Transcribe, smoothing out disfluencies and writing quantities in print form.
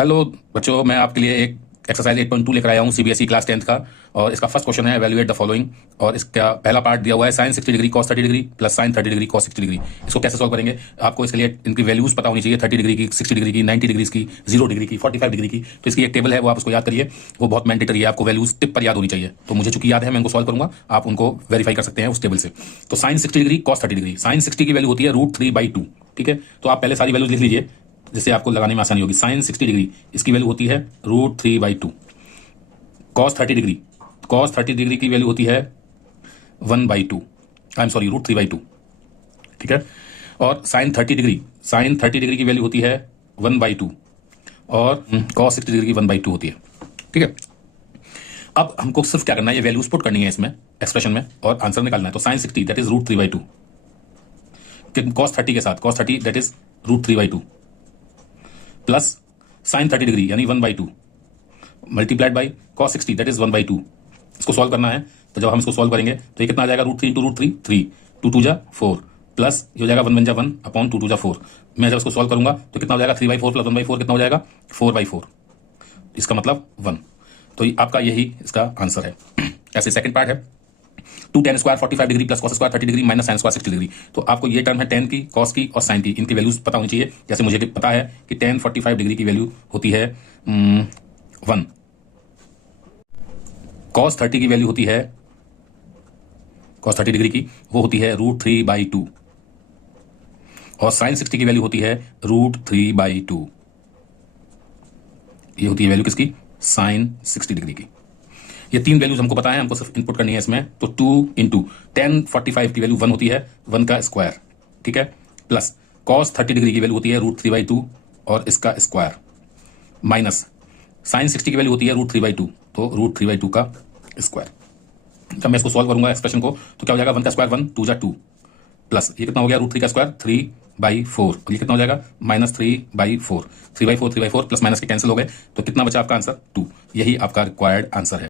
Hello बच्चों, मैं आपके लिए एक एक्सरसाइज 8.2 लेकर आया हूँ सीबीएसई क्लास 10th का। और इसका फर्स्ट क्वेश्चन है एवेल्युएट द फॉलोइंग। और इसका पहला पार्ट दिया हुआ है sine 60 degree cos 30 degree plus sine 30 degree cos 60 degree. इसको कैसे सॉल्व करेंगे? आपको इसके लिए इनकी वैल्यूज पता होनी चाहिए, 30 डिग्री की, 60 डिग्री की, 90 डिग्री की, 0 डिग्री की, 45 डिग्री की। तो इसकी एक टेबल है, वो आप उसको याद करिए। वो बहुत मैंडेटरी है, आपको वैल्यूज टिप पर याद होनी चाहिए। तो मुझे चूंकि याद है, मैं उनको सॉल्व करूंगा, आप उनको वेरीफाई कर सकते हैं उस टेबल से। तो sine 60 degree cos 30 degree, sine 60 की वैल्यू होती है √3/2। ठीक है, तो आप पहले सारी वैल्यूज लिख लीजिए जिससे आपको लगाने में आसानी होगी। साइन 60 डिग्री इसकी वैल्यू होती है √3/2। कॉस 30 डिग्री, कॉस 30 डिग्री की वैल्यू होती है 1/2, आई एम सॉरी √3/2। ठीक है, और साइन 30 डिग्री, साइन 30 डिग्री की वैल्यू होती है 1/2 और कॉस 60 डिग्री की 1/2 होती है। ठीक है, अब हमको सिर्फ क्या करना है, ये वैल्यूज पुट करनी है इसमें एक्सप्रेशन में और आंसर निकालना है। तो साइन 60 दैट इज √3/2 कॉस 30 के साथ, cos 30 that is √3/2 plus sine 30 degree यानी 1/2 multiplied by cos 60 that is 1/2। इसको सॉल्व करना है, तो जब हम इसको सॉल्व करेंगे तो ये कितना आ जाएगा, √3 इंटू √3 3, 2 2 जा 4 प्लस ये हो जाएगा 1 1 जा 1 अपॉन 2 2 जा 4। मैं जब इसको सॉल्व करूंगा तो कितना हो जाएगा, 3/4 प्लस 1/4 कितना हो जाएगा, 4/4। इसका मतलब 1। तो आपका यही इसका आंसर है। ऐसे सेकंड पार्ट है 2 tan square 45 degree plus cos square 30 degree minus sine square 60 degree. तो आपको ये टर्म है tan की, कॉस की और साइन की, इनकी वैल्यूज पता होनी चाहिए। जैसे मुझे पता है कि tan 45 डिग्री की वैल्यू होती है 1, कॉस 30 की वैल्यू होती है, कॉस 30 डिग्री की वो होती है √3/2 और साइन 60 की वैल्यू होती है √3/2। ये होती है वैल्यू किसकी, साइन 60 डिग्री की। ये तीन वैल्यूज हमको पता है, हमको सिर्फ इनपुट करनी है इसमें। तो 2 इंटू tan 45 की वैल्यू 1 होती है, 1 का स्क्वायर। ठीक है, प्लस कॉस 30 डिग्री की वैल्यू होती है √3/2 और इसका स्क्वायर माइनस साइन 60 की वैल्यू होती है √3/2 तो √3/2 का स्क्वायर। जब मैं इसको सॉल्व करूंगा एक्सप्रेशन को तो क्या हो जाएगा, 1 का स्क्वायर 1, 2 जा 2 प्लस ये कितना हो गया √3 का स्क्वायर 3/4 और ये कितना हो जाएगा -3/4। 3/4 3/4 प्लस माइनस के कैंसिल हो गए तो कितना बचा आपका आंसर 2। यही आपका रिक्वायर्ड आंसर है।